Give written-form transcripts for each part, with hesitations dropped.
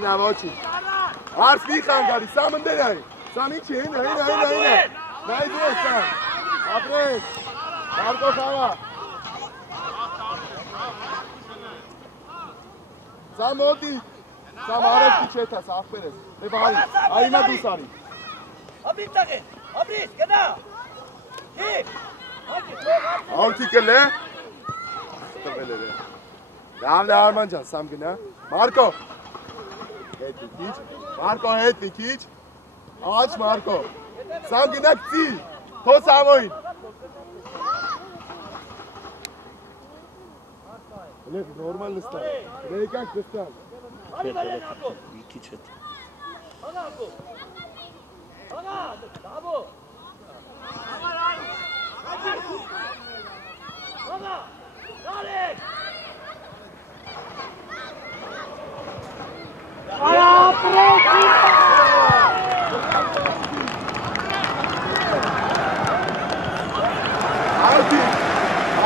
Ալնա ոչի։ Արս մի խանգարի, սամ ընդերայ։ Սամ ինչի, հինը։ Նայ դու սամ։ Ապրես։ Մարկո խաղա։ Սամ ոտի։ Սամ արես քիչ հետաս, ախպեր ես։ Դե բարի, այնա դու սարի։ Ապրիս տաղե, ապրիս, գնա։ Ալթիկը լե։ Տվել էր։ Լավ Արման ջան, սամ գնա։ Մարկո։ Հետ մի քիչ։ Մարկո հետ մի քիչ։ Աչ Մարկո։ Սամ գնա գցի։ Թո սամոին։ Լեվ նորմալ նստա։ Ռեյկանք նստա։ Մի քիչ հետ։ Աղա, դաբո։ Աղա, դարեք։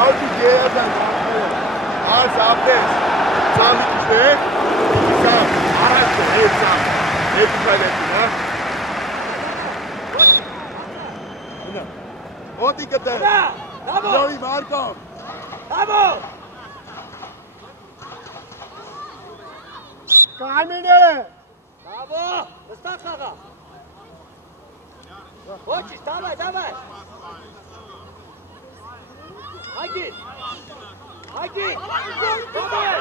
Alti geyazan. Arz abdes. Sam içme. Sam. Araç hep sam. Hep kaydetti ha. O dikkat et. Bravo. Joey Marco. Bravo. Kalmine. Bravo. Встань, Ага. Хочешь, давай. Агит. Давай.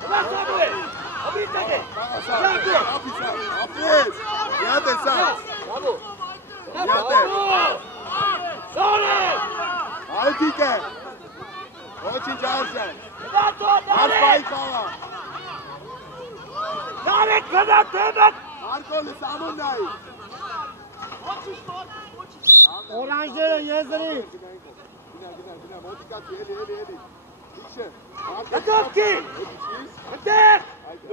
Давай, Самуэль. Обритаге. Апрес. Яде сам. Браво. Яде. Соре. Алтике. Очень жаржен. Дарек. Арпай кава. Дарек, Дарек. Marco Samunay. Oranjere Yezri. Bina. Motikat eli. İşte. Yakovki. Atek.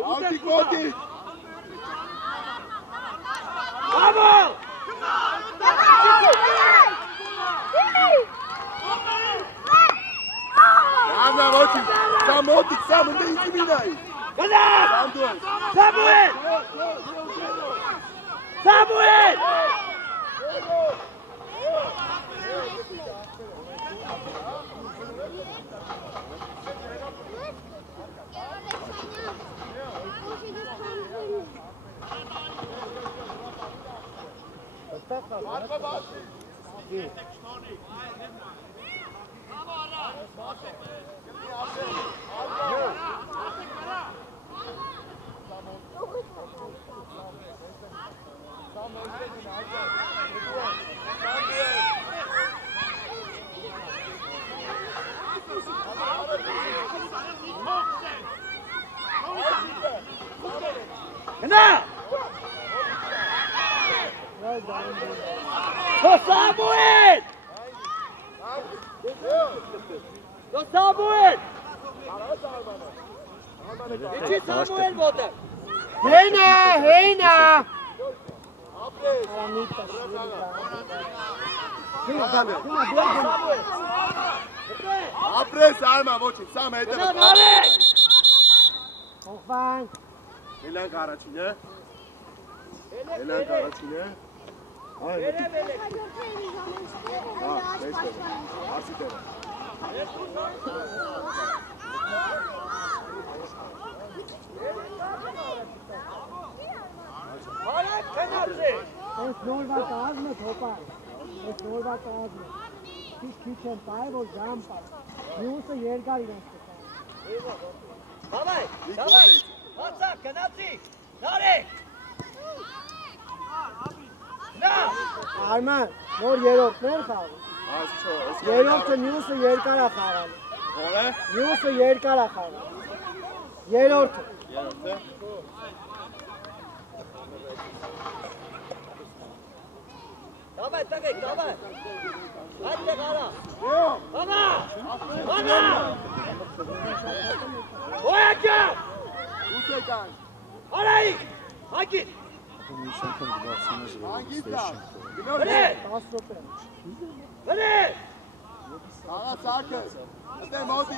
Altik Motik. Bravo. Anna Motik. Sam Motik, Sam önde iki binay. Gel. Samuel. Gel. Samuel! İki Samuel burada. Heyna! Apres Alma Motik, Sam ete. Ofan. Elan Karaçine. Ay. Neyse. Asite. Es norvat azme thopar. Es norvat azme. Kichen pay vol jam par. Yuse yergar neste. Davay. Atsa, kanatsi. Darek. Arman, nor yerortner xav. Yerortը մյուսը երկար է խաղալ։ Ո՞ր է։ Մյուսը երկար է խաղալ։ Երրորդը։ Давай, давай. Haydi kara. Bana. Oyacı. Uçekan. Arayı. Hadi. Hangisi? Hadi. Pas րոպե։ Hadi. Աղա սարքը, ստե մոտի,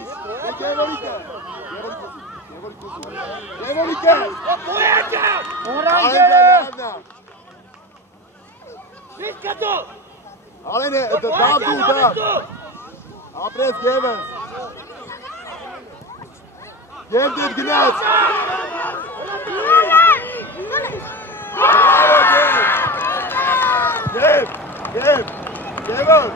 Գևորիկ է, Գևորիկ է, Օրանջերը, Վիտ կտո, Ալեն է, դավ դու, դավ, ապրես Գևս, Գև դիտ գնաց, Գև, Գևոր,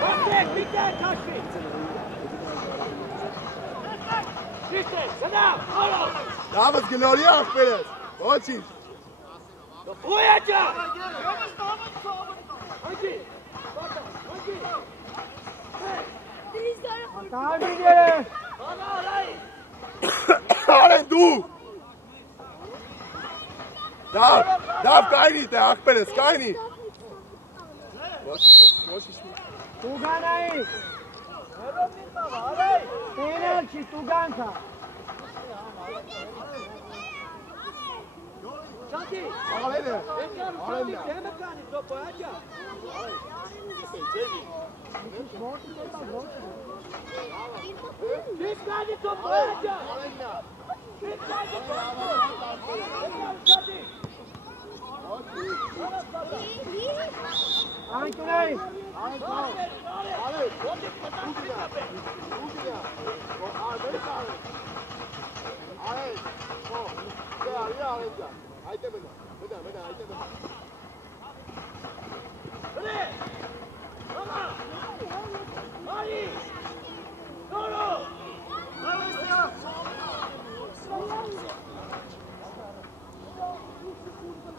Բացեք, միտեղ կաշվի։ Շիշտեք, գնավ, հորով։ դավս գլորի աղպերես, ոչինչ, Ույաջա։ Հանգի, հանգի։ Տարմիները, Աղա, արայի։ Ալեն դու, դավ կայնի տե աղպերես, կայնի, Տուգանայի, տենել չի տուգանքա, Շատի, Ալեն է, եկար շատի դեմը կանի, ծոպ այջա։ Շիշ կանի, ծոպ այջա։ Շիշ կանի, ծոպ Անկյունայի,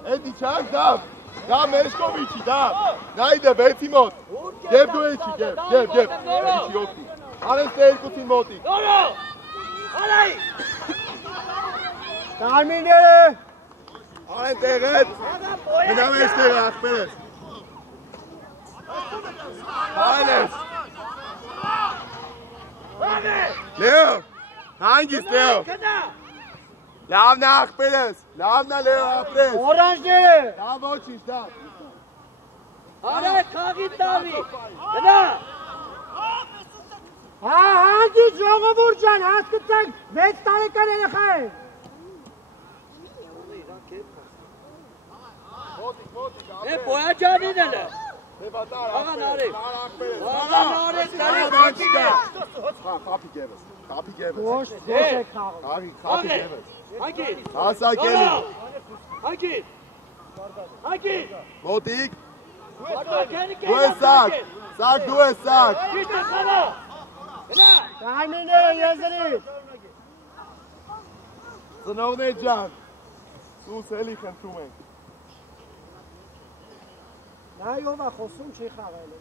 Էդի չանք դավ, դա մեշկովիչի դավ, նայդը վեցի մոտ, գև դու էչի, գև, էչի ոգնի, անես տե երկուսին մոտի, Նորո, արայի, Տարմինները, անեն տեղետ, մնամ ես տեղը աղպերես, հայլես, Լեո, հանգիս Լեո, գնա, լավն է աղպերես, լավն է Լեո ապրես, օրանջները, դա ոչինչ դա, արայ խաղի տավի, գնա, հանգից ժողովուրդ ջան, հասկացանք 6 տարեկան երեխա է, է բոյաջանին էլ է, Եվատար աղա նարի, աղպերես, աղա նարի, խապի գևս, ոչ է խաղը, խապի գևս, հագիր, հասա կելի, հագիր, հագիր, մոտիկ, արտակենի դու ես սակ, դու ես սակ, Շիշտը խավա, գնա, Տարմինները եզրի, ծնողներ ջան, սուս էլի խնդրում ենք, նայ ով է խոսում չի խաղել,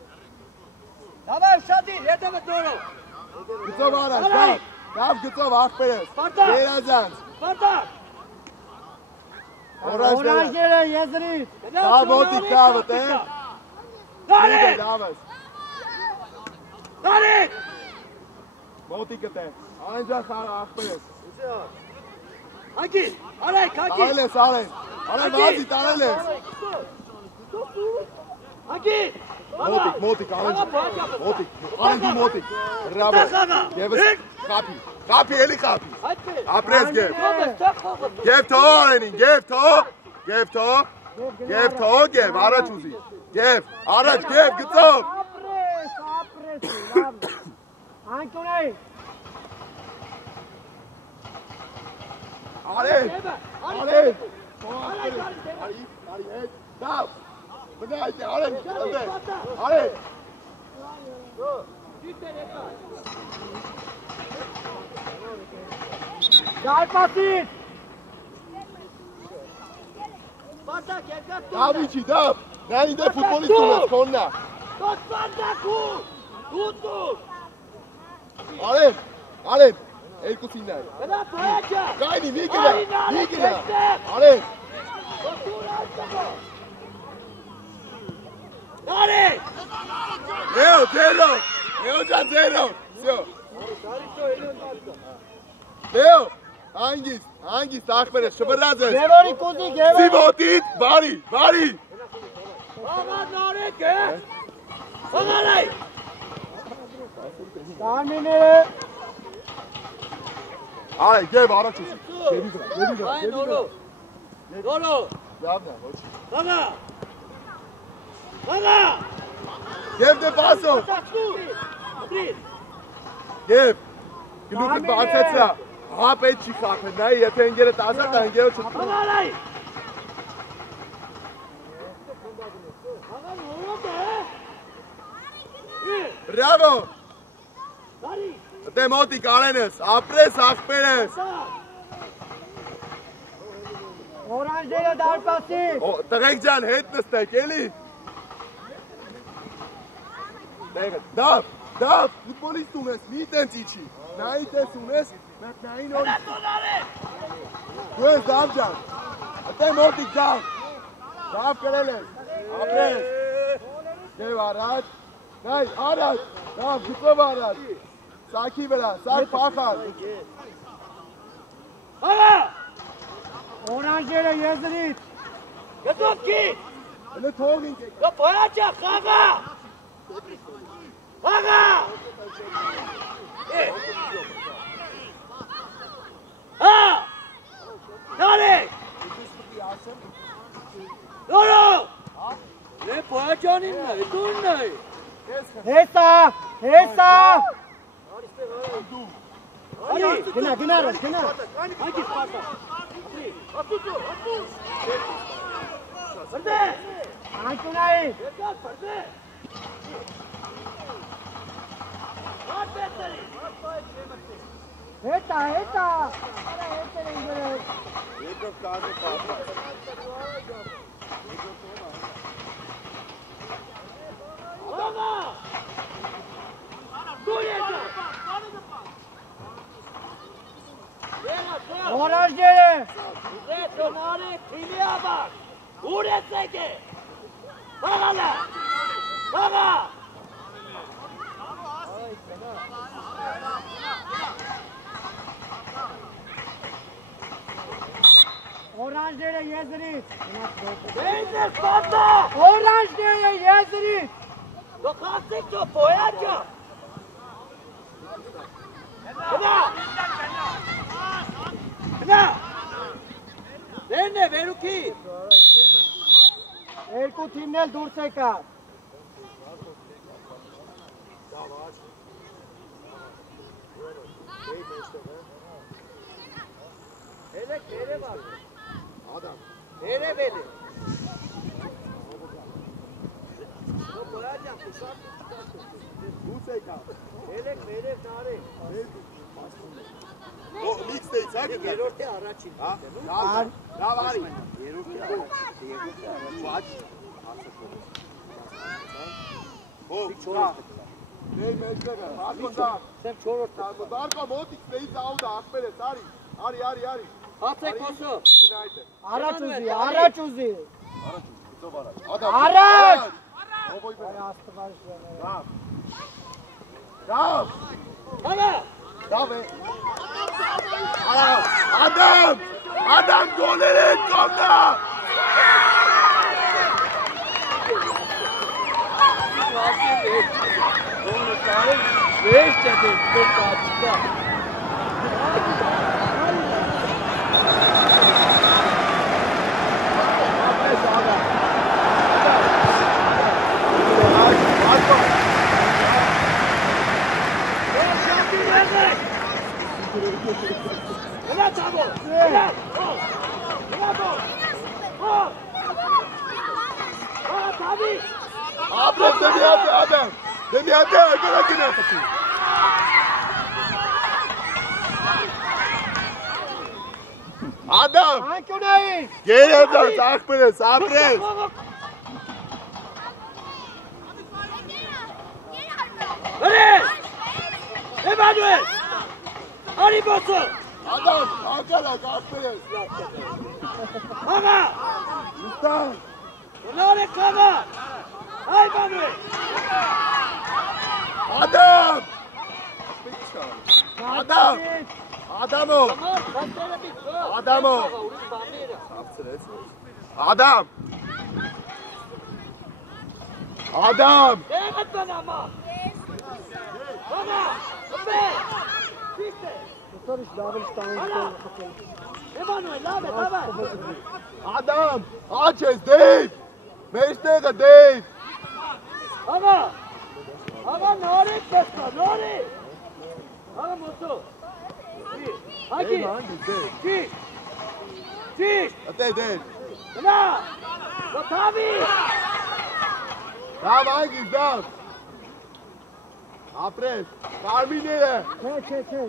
դավայ շատի, հետևը դորով, գծով առաջ, դավ գծով աղպերես, Սպարտակ, երազանց, Սպարտակ, օրանջները եզրի, գնա, դա մոտիկ դավը տե, նարի, դավս, նարի, մոտիկը տե, անջան աղպերես, հագիր, արայք, հագիր, արել ես, արել վազի տարել ես, հագիր, մոտիկ, անեն դու մոտիկ, ռավո, գևս, խապի, էլի խապի, ապրես գև, գև թող արենին, գև թող, առաջ ուզի, գև, առաջ, գև, գծով, ապրես, լավ, անկյունայի, արեն, արի հետ, դավ, բնայք է, արեն, գարպատից, դավիչի, դավ, նանի դե ֆուտբոլիստ ունես, կոննա, արեն, երկուսին նայ, կայնի, մի գնա, արեն, Նարի, Լեո, Leocan zero. Все. Leo, hangist, Ahmed, şıbırrazız. Gevori kuzi, gevori. Sivotit, bari. Aman nareke. Amanay. Tahmini. Ay, gel bana çocuk. Ay Noro. Noro. Yapma, hoş. Bana. Gel de paso. Gel. Gelukkig beantwortet. Hab ich gehabt. Nein, jetzt hängt ihr das an, dann geht es. Amanay. Bravo. Te moti kalenes. Apres, Ahmedes. Oranjere darpasi. O, Trekcan hetnes de, geli. Dav, futbolist unes, miten tici. Naites unes, nain on. Pues Davcan. Te moti Dav. Dav kalenes. Apres. Gel Arad. Nein, Arad. Dav, super Arad. Saki bela, sak Pakhar. Oranjere Yezrit. Gatoki. Ne togin. Ya boyaca Gaga. Ha! Nare! Noro! Ne boyacanın ne? Dur ne? Hesa. Hadi. Gina. Hadi pasa. Perde. Ankunay. Yeter perde. Heta. Heta ingere. Baba! Dur yeter. Oranjere. Retonare kimya bak. Uğraşsake. Baba! Oranjere Yezrit. Neyse pasta! Oranjere Yezrit. Dokansın ki boyaca. Hına! Ne veruki? Erku timnel durseka. Hele var. Adam. Hele beni. O boyayacağım. Guseka. Hele nare. O mixtape, sag ich. Gel ortaya araç in. Da var. O, Ne meşgul. Marco da. Sen çor orta. Marco motik steyi auda Ahmedes. Ari. Atse kosu. Günaydın. Araç uzi. Adam. Araç. Bravo. Hadi. Adam golleri konda. Beş çetin. Çok açıkta. Adam. Demiate, agora que não, papi. Adam. Ankunay. Gel evden, Ahmedes, Ahmedes. Hadi! Emanuel! Hadi bosu! Adam, Ankara, Ahmedes. Aga! Usta. Bunları kama! Hay Emanuel! Adam! Adam! Adamo! Adamo! Adam! Adam! Adam! Açız Dave! Meştega Dave! Aga! Aga nari pesca, nari! Aga moto! Hagi! Çiş! Çiş! Dave! Na! Gotavi! Dav hangisi Dav? Apres! Carmine!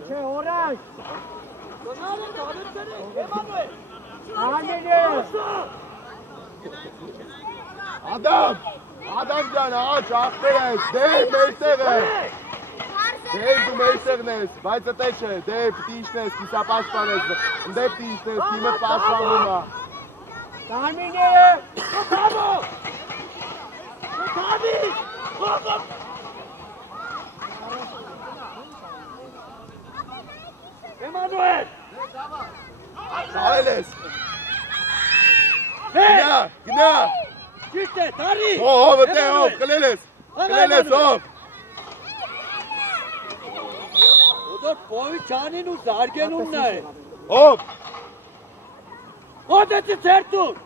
Çe, oranj! Donare davetsene, Emanuel! Carmine! Adam! Adam can aç, Apres! Dave meştega! Dave du meştegnes! Weiter teče! Dave ptišnes, kisa pašpanes! Dave ptišnes, kime pašpanuma! Carmine! Gotavo! Gotavi! Gotavi! Emanuel! Kaleles! Hey! Gina! Çiste, tari! Vete, Kaleles! Kaleles, hop! Odor povi čanin u zargenum ne. Hop! Odete certur!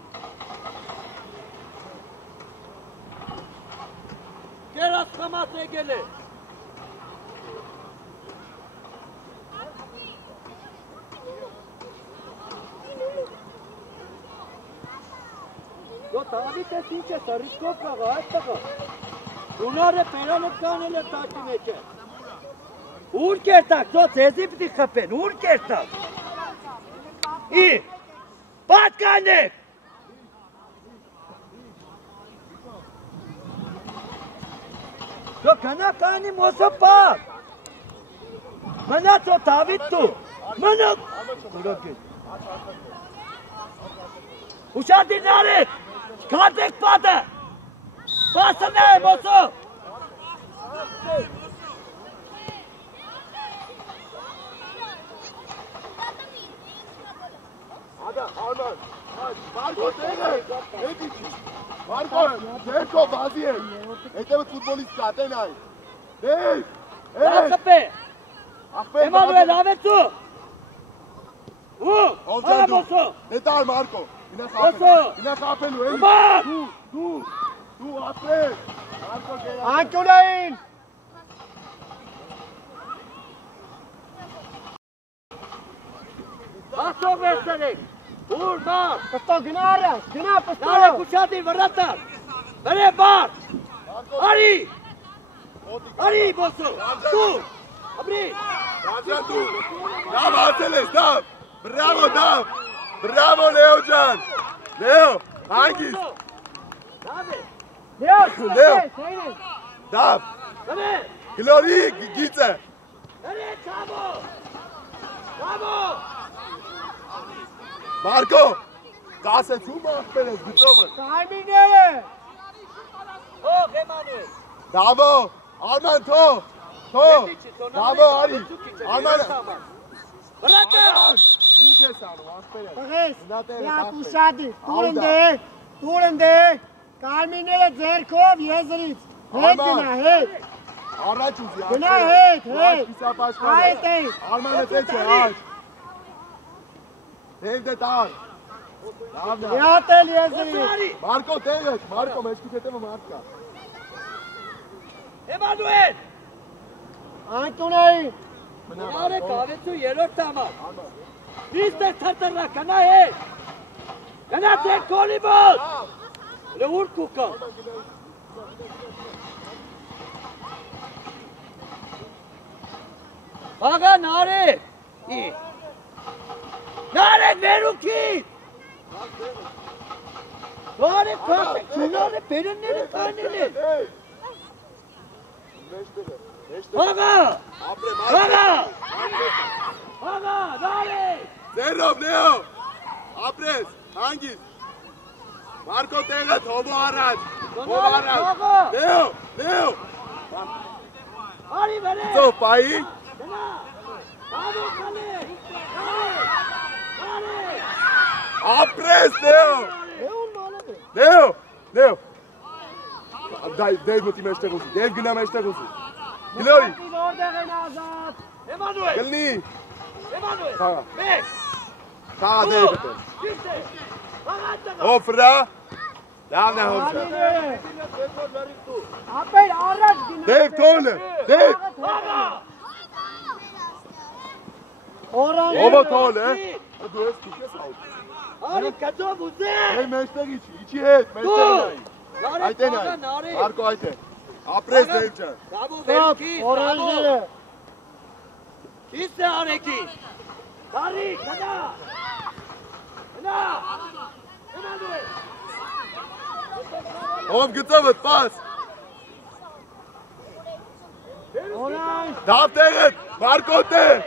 Geras kamase gele. Do tabi te sinče sarisko praga ettaka. Unare peralet kanele takineče. Ur kertak, do tezi piti khapen, ur kertak. İyi. Bat kandik. Do kana kani moso pak. Mana to tavittu. Mana. Uşa dinare. Kartek pate. Basane moso. Ada, Arman! Marco, tege! Marco, Zerko, baziye! Eteme futbolist zaten ay! Dave! Hey! Emanuel, avetu! Olcan du! moso! Netar Marco! Moso! Ina kapelu, ey! Umar! Du, apres! Marco, gel! Antulayın! Baso versene! Urma! Pasto, gına Dare pasto! kuchati varatar! Bere bar! Ari! Ari, moso! Tu! Abri! Rajan, du! Dav, Arseles, Dav! Bravo, Dav! Bravo, Leocan! Leo, hangis? Leo! Leo! Sayın! Dav! Bere! Glory, Gitze! Bere, çabo! Çabo! Marco! Kase tu Marpeles, Gitover! Carmine! Oh, Emanuel! Davo! Arman, to! To! Davo, Ari! Arman! Varatar! İnce sanu, Marpeles! Bakız! Ya pușadi! Turende! Carmine Zerkov Yezerit! Hej gına, hej! Araç uzi, Gına, hej! Kisa paşpanes! Hayt, hej! Arman'ı teçe, aç! Evde dağ! Yatel Yezerit! Marco, teget! Marco, meşkut eteme Marco! Emanuel! Antulayın! Bunare kahvetu yelor tamam. Biz de tartarla kana he. Kana tek koli bol. Le vur kuka. Aga nare. İyi. Nare veruki. Nare kahve. Şunları perinleri kanili. Aga. Aga. Aga nare. Zerov, Leo! Apres, hangis? Marco, teget, hobo araç! Hobo araç! Leo! Արի վրե։ Ծով պայի։ Գնա։ Բավո քալե։ Արի։ Ապրես Լեո։ Լեոն մանավ է։ Լեո։ Դեյվ մտի մեջտեղ ուզի։ Դեյվ գնա մեջտեղ ուզի։ Գլորի։ Որտեղ են ազատ։ Էմանուել։ Գլնի։ Էմանուել։ Խաղա։ Մեկ։ Խաղա Դեյվ դե։ Ճիշտ է։ Խաղա։ Հոֆրա։ Լավն է հոֆրա։ Ապեր առաջ գնա։ Դեյվ թոլը։ Դեյվ։ Խաղա։ Օրանջ։ Ովո թոլը։ Դու ես դուքես աուտ։ Արի կծով ուզե։ Դեյվ մեջտեղ իջի հետ, մեջտեղ նայի։ Նարի Այդ է նայ։ նարի։ Մարկո այդ է։ Ապրես Դեյվ ջան։ Բավո վերքի։ Օրանջերը։ Իսկ է արեկին։ Նարի, գնա։ Գնա։ Էմանուել։ Ով գծովդ պաս։ Օրանջ։ Դավ տեղդ, Մարկո տեղ։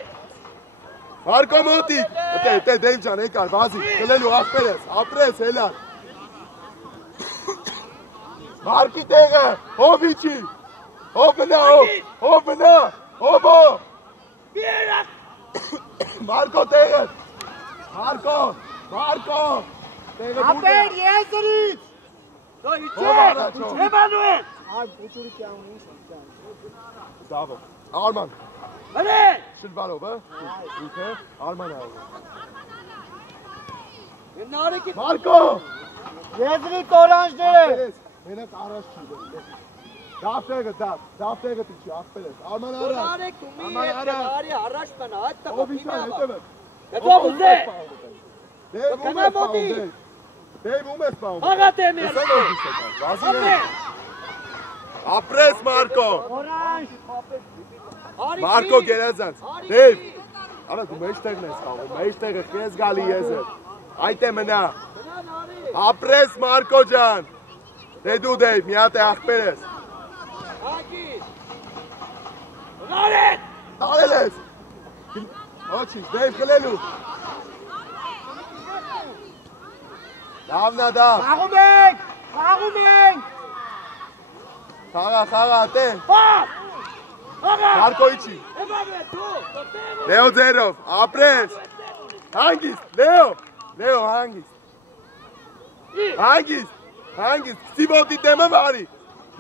Մարկո մոտիկ։ Դե Դեյվ ջան, եկար, վազի, գլելու ախպեր ես, ապրես, հելար։ Մարկի տեղը, հով իչի, հով բնա, հով բնա, հովո։ Բիերակ։ Մարկո տեղը, Մարկո, տեղը Ապեր եզրից։ Դու Ով իջե։ առաջ, ով։ Էմանուել։ Այ բուչուրի կյանունի սանցան։ Դավը, Արման, Վրե։ շլվարով, ինքը, Արման է։ Նարեկի։ Մարկո, Եզրից օրանջները։ ապերես, մենակ առաջ չի բեր։ Դավ տեղը, դավ տեղը իչի, ախպեր ես, Արման առաջ։ Նարեկ ու մի Արման հետ առաջ։ արի առաջ մնա, այդ տղա Ով իչան, հետևը։ Կծով ուզե։ Դեյվ ում Կնա ես պահում, մոտի։ Դեյվ ում ես պահում։ Աղա տեմի Տեսա արի։ որ դիս եկան, վազի Ապե։ է։ Ապրես Մարկո, Օրանջ։ Արի։ Մարկո գերազանց, Դեյվ, արա դու մեջտեղն ես խաղում, մեջտեղը քեզ գալի եզր, այդ է մնա, Գնա նարի։ ապրես Մարկո ջան, դե դու Դեյվ, մի հատ է ախպեր ես, Ակի։ Նարեկ։ տալել ես, ոչինչ, Դեյվ գլելու, լավնա դավ, Խաղում ենք։ խաղա, տե, Պապ։ Աղա։ Մարկո իչի, Էմանուել դու։ Լեո ձերով, ապրես, հանգիստ, Լեո հանգիստ, կցի ոտի դեմը վարի,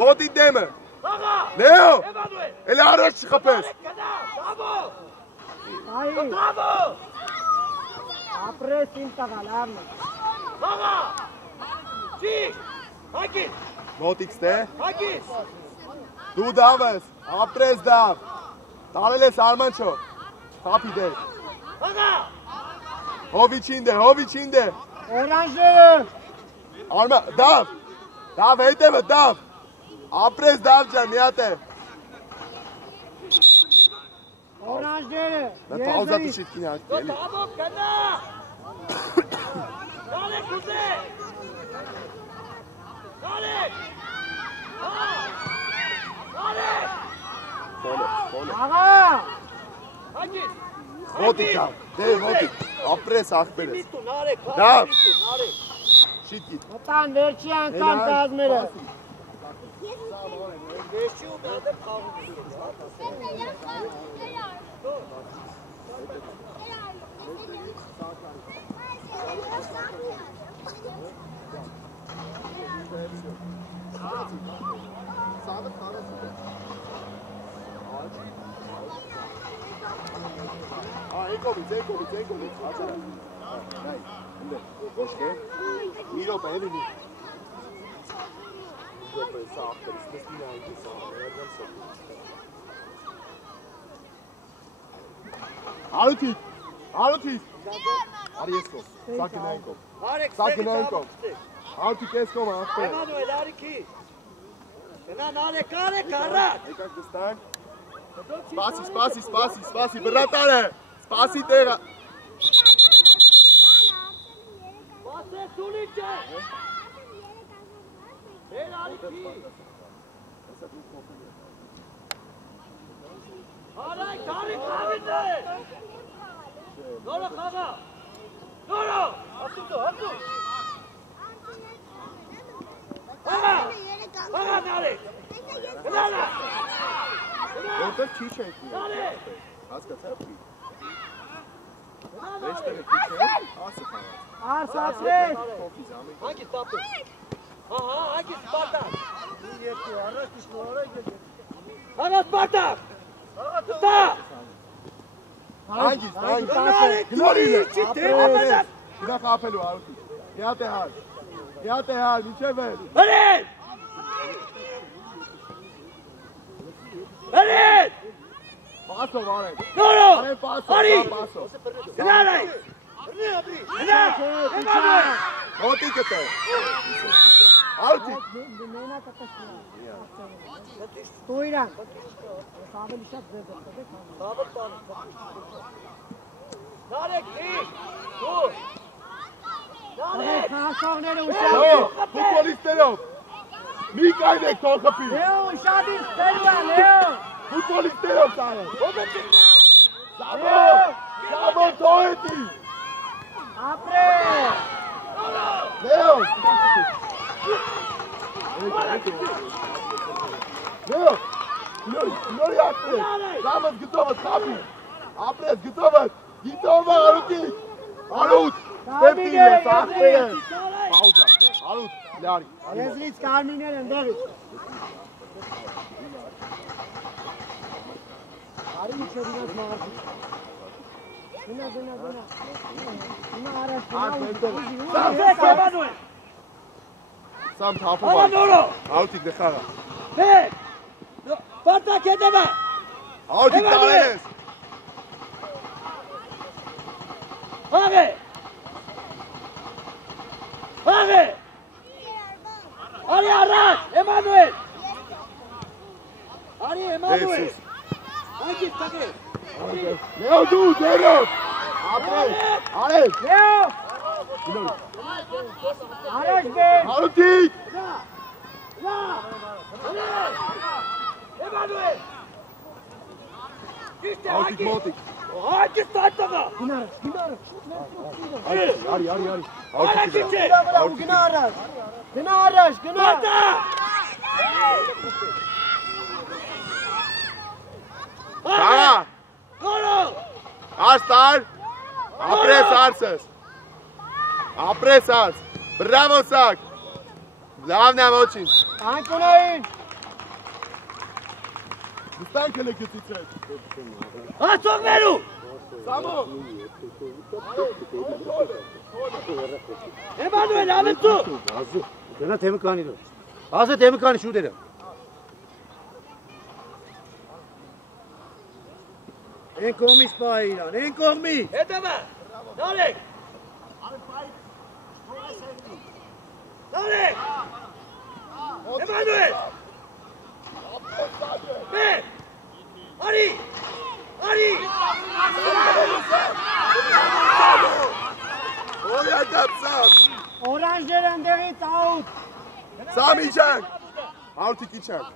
ոտի դեմը, Աղա։ Լեո, Էմանուել։ էլ առաջ չխպես, Գնա, բավո։ Այ Բավո։ ապրես իմ տղա լավն է։ Աղա։ Ջի։ Ակի։ մոտիքս տե, Ակի։ դու դավ ես, ապրես դավ, տալել ես Արման չո, խապի դե, Աղա։ հովիչին դե, Օրանջները։ Արման, դավ, հետևը դավ, ապրես դավ ջան, մի հատ է, Օրանջները։ նա պաուզատի շիտքին հարկի, էլի, Բավո գնա։ Նարեկ ուզե։ Նարեկ։ Նարեկ։ խոլը, Աղա։ Ակի։ մոտիկ դավ, դե մոտիկ, ապրես ախպեր ես, Միտու նարեկ։ Դավ։ Նարեկ։ շիտքին, Մտան վերջի անգամ կազմերը։ Եշի ու բադը խաղում է։ եկովից, հացարա, նայ, ընդե, ոչ կե, մի ռոպե, էլի մի, ռոպե, սա ախտերից, տեսնի նա այնքի սա, ներգան սա, Հարութիկ, արի ես կով, սա կնային կով, Նարեկ Սա գնային կողմ։ Հարութիկ ես կով ախպեր, Էմանուել արիքի։ Գնա նարեկ արեք առաջ։ եկակ դստանք, սպասի, բրատարը, սպասի տեղը, Բասե սունիք է։ Էր արիքի։ Արայք արիք ավիտ է։ Նորը խաղա։ Նորը։ Հատու։ Խաղա նարեկ։ Գնալա։ որտեղ քիչ ենք։ Հասկացա՞ք։ Վերջտեղը քիչ է, ասը խաղաց։ Արսացրեց։ Անկի ստապը։ Ահա, անկի Սպարտակ։ Ահա Սպարտակ։ Ստա։ Անգիս, գնա խափելու արուտի։ Եատ է հար, միջև է։ Հրեն։ Հրեն։ Պասով արեն։ Նորո։ Արեն պասով, պասով։ Գնա նայ։ Գնա։ Մոտիկը տե։ Արուտի։ Մենակը տաշնա։ Ստույրան։ Ավելի շատ ձեզ է, դեք։ Նարեկ քիչ։ Դու։ Նարեկ խաղողները ուշադիր։ Ֆուտբոլիստերով։ Մի կայնեք թող խփի։ Լեո ուշադիր ստերվա, Լեո։ Ֆուտբոլիստերով տանը։ Սամո թողեցի։ Ապրե։ Լեո։ Լեո։ Նորի ակտե։ Սամոս գտովը խափի։ Ապրես գտովը։ Գիտովը արուտի։ Արուտ։ Ստեպտին է, սախտե է։ Պաուզա։ Արուտ, լարի։ Եզրից կարմիներ են դեղից։ Արի իչը դինած մաղարդի։ Գնա։ Գնա արաշ, գնա։ Սամ թափով Ահա նորո։ Արուտիկ դխաղա։ Հե։ Սպարտակ հետևա։ Արուտիկ տարեն ես։ Հաղե։ Արի առաջ, Էմանուել։ Արի Էմանուել։ Անկի տակե։ Լեո դու դերով։ Ապրես, արես։ Լեո։ Արաշ բեր։ Արուտիկ։ Էմանուել։ Ճիշտ է, Արուտիկ անկի։ մոտիկ։ Անկի ստատավա։ Գնա։ Արի։ Արակի չէ։ Գնա առաջ, գնա։ Սպարտա։ Հա։ Նորո։ Աստար։ Ապրես արսես։ Ապրես արս։ Բրավո սակ։ Լավն է ոչինչ։ Անկունային։ Դստանք էլ է գծիցրեց։ Հացողներու։ Սամո։ Էմանուել, ավեցու։ Գնա թեմը կանի դու։ Ազը թեմը կանի շուտերը։ Են կողմից պահի իրան, են կողմից։ Հետևա։ Նարեկ։ Նարեկ։ Էմանուել։ Բեր։ Արի։ Օրյա կապսավ։ Օրանժներ ընդեղից աուտ։ Սամ իչանք։ Արուտիկ իչանք։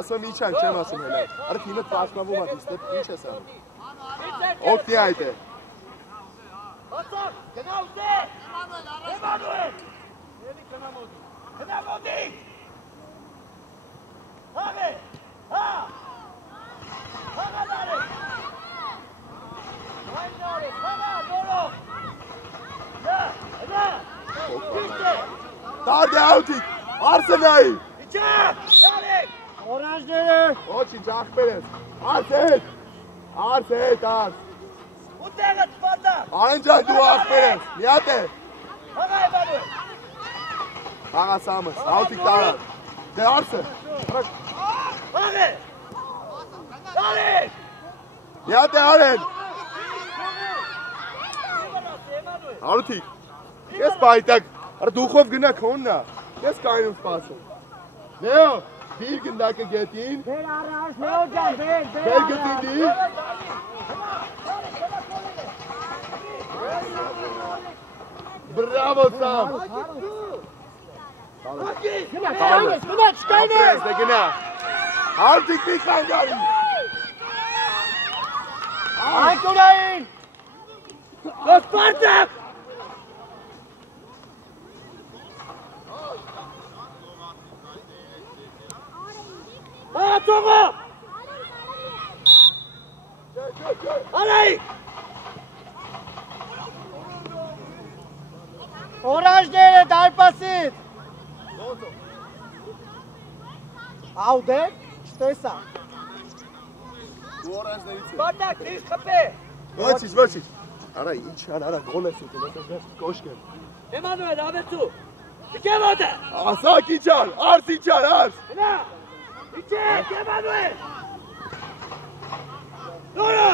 Ասում իչանք, չեմ ասում հելա։ Արը թիմը պաշտպանվում է, դիստեպ ինչ ես անում։ Օգնի այդ է։ Հացող, գնա ուտե։ Էմանուել։ Գնա մոտի։ Հաղե։ Հա։ Հաղա նարեկ։ Այն նարեկ, հաղա, նորո։ Նա։ Ճիշտ է։ Տարդ է Արուտիկ, արսը նայի։ Իչա, նարեկ։ Օրանժները։ Ոչինչ աղբեր ես։ Արս հետ։ Ուտեղը Սպարտակ։ Արեն ջան դու աղբեր ես։ Միատ է։ Հաղա Էմանուել։ Հաղա Սամս, Արուտիկ տարան։ Դե արսը։ Հաղե։ Նարեկ։ Միատ է արեն։ Էմանուել։ Արուտիկ, ես պայտակ, արը դուխով գնա քոննա, ես կայնում սպասում։ Լեո, դիր գնդակը գետին, Բեր առաջ, Լեո ջան, բեր բեր գետին դիր, բրավո Սամ, Գնա, չկայնես։ ապրես դե գնա, Արուտիկ մի խանգարի, Անկունային։ Սպարտակ։ Հացողը։ Արայք! Օրանջները դարպասից։ Աուդե, չտեսա։ Դու օրանջներից ես։ Սպարտակ, դիշ խպե։ Ոչինչ։ Արա, ինչ արա, գոլ ես ուտել, ես կոշկեմ։ Էմանուել, ավեցու։ Իկև ոտ է։ Ասակ իչար, արս իչար, արս։ Հնա, իչեք, Էմանուել։ Նորո։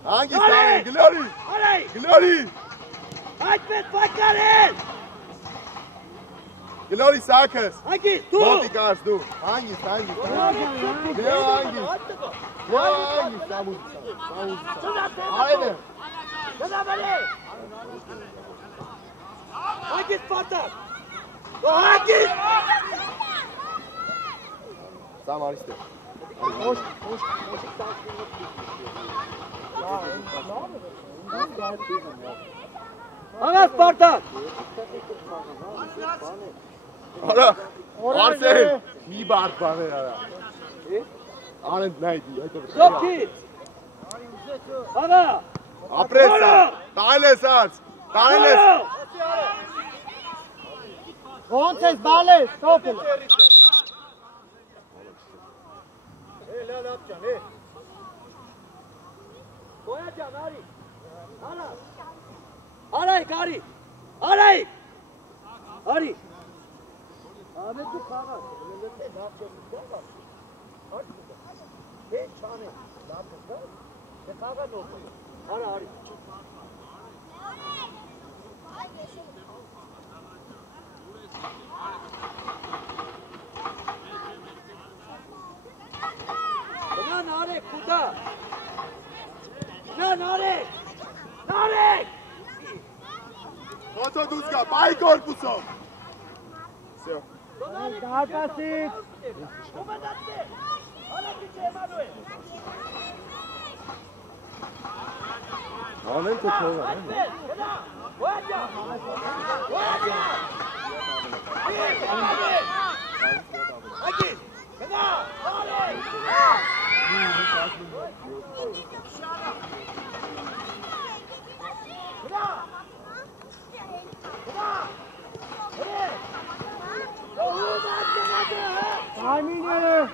Հանգիստ արեն, գլորի, Արայք, գլորի, այդպես պակարել։ գլորի սակս։ Հագիս, դու։ Մոտիկ արս դու, հանգիստ, դեո հանգիստ, սամուս, արեն է։ Գնաբալի։ Հագիս պարտակ։ Հագիս։ Սամ արիստ է։ Աղա Սպարտակ։ Արա, արսեն, մի բարդ բաներ արա։ Արեն նայդի, այդը վրդի։ Զոքից։ Աղա։ Ապրես արս, տայլ ես արս, տայլ ես։ Ոնց ես բալես, տոպել։ Boya can Ari. Ara. Arayk Ari. Arayk. Ari. Ahmet bu kağıt. Ne yapacağız? Ne çane? Ne yapacağız? Ne kağıt oldu? Ara Ari. Bana Narek burada. Narek! Narek! Ոտո դուս կա, բայ կորպուսով։ Սյո։ Դարպասից։ Անեն թե չողա։ Ayminere.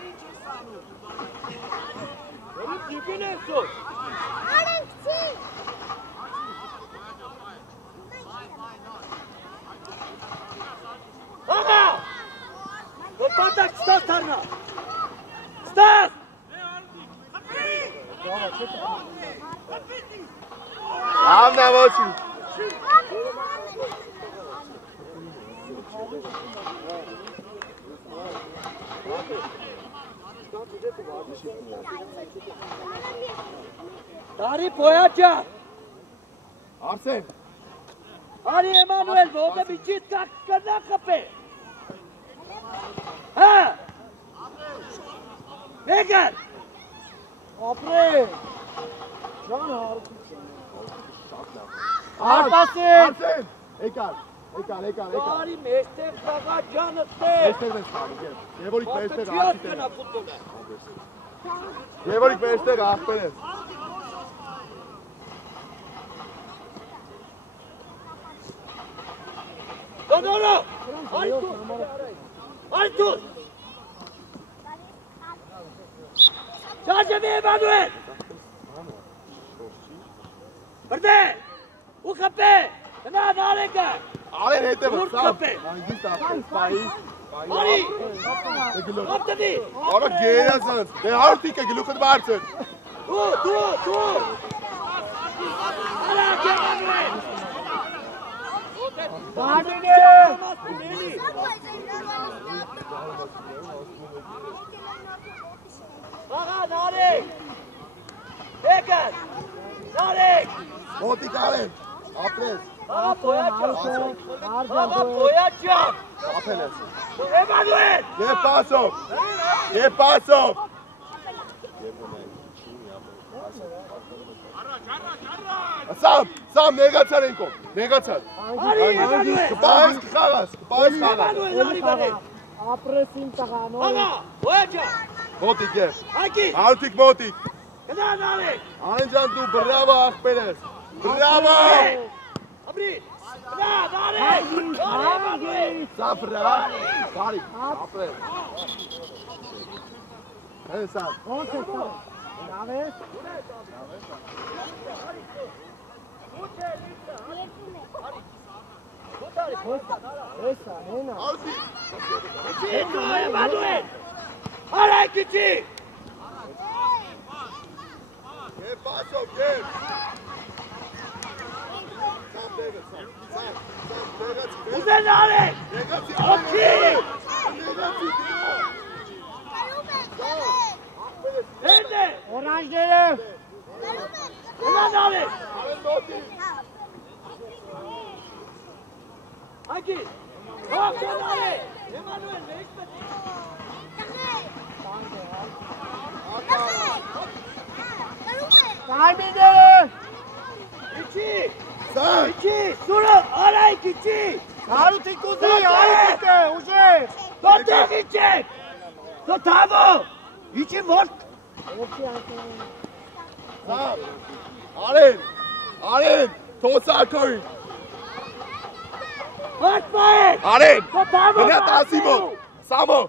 Benim dibin en son. Ага! Вот так, Стас, Тарна! Стас! Ravna ոչի։ Dari Boyaca! Արսեն, Ari Emanuel, ո՞ւմ է միջից կակնա խփե։ Հա! Մեգար! Ապրե։ Ջան Դարպասից։ Արսեն, եկար։ Ari մեստեղ խաղա ջանը տե։ Մեստեղ ես խաղի, գեր։ Եվորիկ մեստեղ Չիոտ աղբեր կնա ֆուտբոլը։ ես։ Եվորիկ մեստեղ աղբեր ես։ Դոնորո! Արթուր! Շարժվի Էմանուել! Բրդե! Ու խպե! Հնա Նարեկը! Արեն հետևը, Ուր սամ։ կպե։ Հանգիստ ապրես, պայիս։ Արի! Ապտվի! Արա գերազանց, դե հարութիկ է գլուխդ բարձր։ Դու! Արա Էմանուել! Բարդինե։ Աղա Նարեկ! Եկար! Նարեկ! Մոտիկ արեն, ապրես, Աղա Պոյաճան! Աղա Աղա Պոյաճան! ապել ես։ Էմանուել! Եվ պասով։ Սամ, նեգացար ենքով, նեգացար։ Արի Էմանուել! Կպահես կխաղաս։ Էմանուել արի բարել! Ապրեսին տղանոր։ Աղա Պոյաճան! Մոտիկ ես, Հակի! հարութիկ մոտիկ։ Գնա նարեք։ Անջան դու բրավո ախպերես։ Բրավո։ Ապրի։ Գնա նարեք։ Սա բրա։ Բարի։ Ապրես։ Հեսա։ Ոնց է սա։ Լավ է։ Հեսա, հենա։ Ասի։ Հետո Էմանուել։ Արայ քիչի։ Գե պասո, գե։ Ուզեն արեք։ Օքի։ Հենե։ Օրանջները։ Գնա նարեք։ Ակի։ Օքի նարեք։ Էմանուել, մեկ պետք։ Կարմիները։ Իչի։ Սան։ Իչի, սուրը, արայ քիչի։ Հարութի կուզի, հարութիկը, ուժեր։ Դոտեղ իչեք։ Դոտավո։ Իչի որ։ Ովքի անցան։ Սան։ Արեն։ Արեն։ Թոսակոյ։ Հատմայեք։ Արեն։ Դոտավո։ Գնա տասիմո։ Սամո։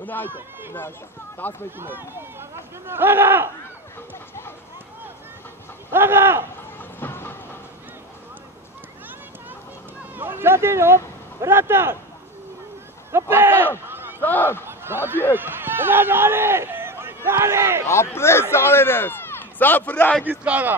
Գնա այդը։ Գնա այդը։ 11-ի մոտ։ Աղա։ Աղա։ Չադինով, վրատար։ Կպեր։ Սան։ Բադիեք։ Գնա նարեք։ Նարեք։ Ապրես արենես։ Սա ֆրանգից խաղա։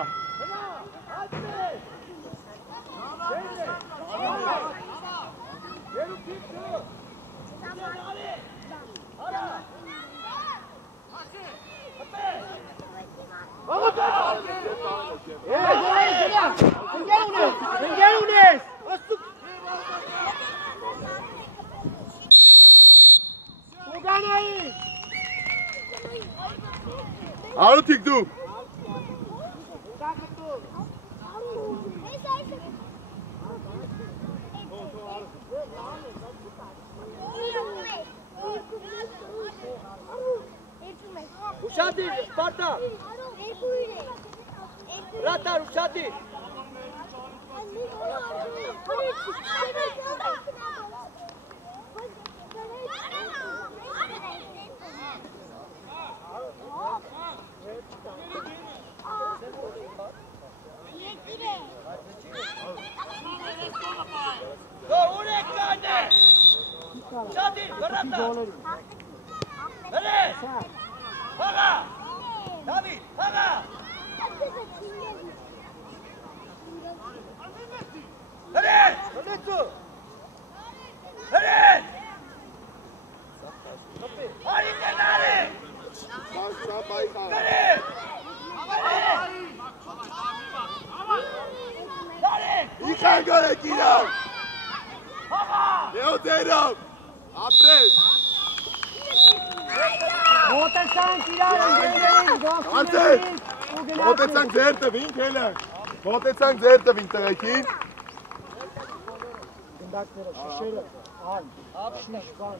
Ընկեր ունես։ Ուգանայի։ Արութիկ դու։ Ուշադիր, Սպարտա։ Վրատար, ուշադիր։ Դո ուր եք կանե։ Ուշադիր, վրատար։ Հրես։ Հաղա։ Դավիթ, հաղա։ Հրես։ Հրեսու։ Հրես։ Արի դենարի։ Հրես։ Իխան գորեք իրավ։ Լեոտերով։ Ապրես։ Մոտեցանք իրար ընկերներին, Անցեք։ գողքին Մոտեցանք ձեր տվինք հելը։ Մոտեցանք ձեր տվինք տղեկին։ գնդակները, շշերը, ալ, շիշ, բան,